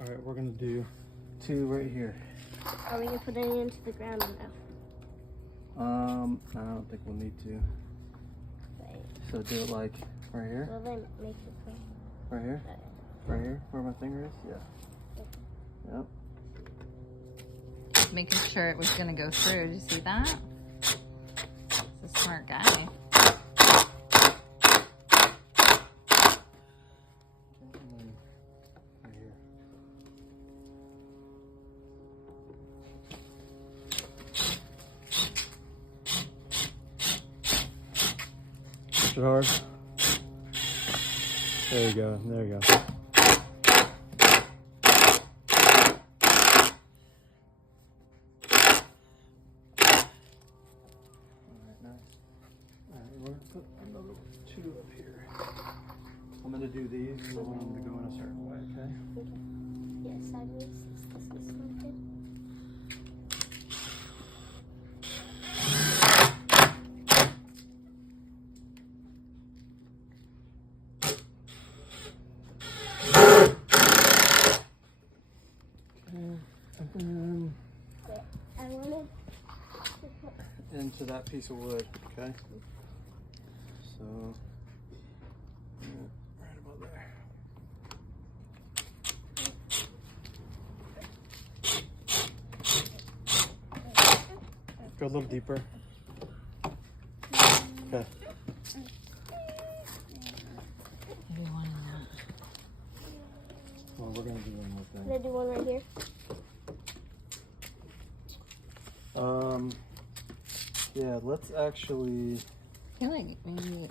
All right, we're gonna do 2 right here. Are we putting it into the ground now? I don't think we'll need to. Right. So do it like right here. Will they make it go? Right here. Okay. Right here, where my finger is. Yeah. Yep. Making sure it was gonna go through. Did you see that? He's a smart guy. Right here. Extra hard. There you go. There you go. Put another 2 up here. I'm going to do these, so I want them to go in a certain way, okay? Yeah, sideways. This is something. I wanted to put into that piece of wood, okay? So, yeah, right about there. Go a little deeper. Okay. Maybe one in that. Well, we're gonna do one more Can I thing. do one right here? Yeah, let's actually. I feel like maybe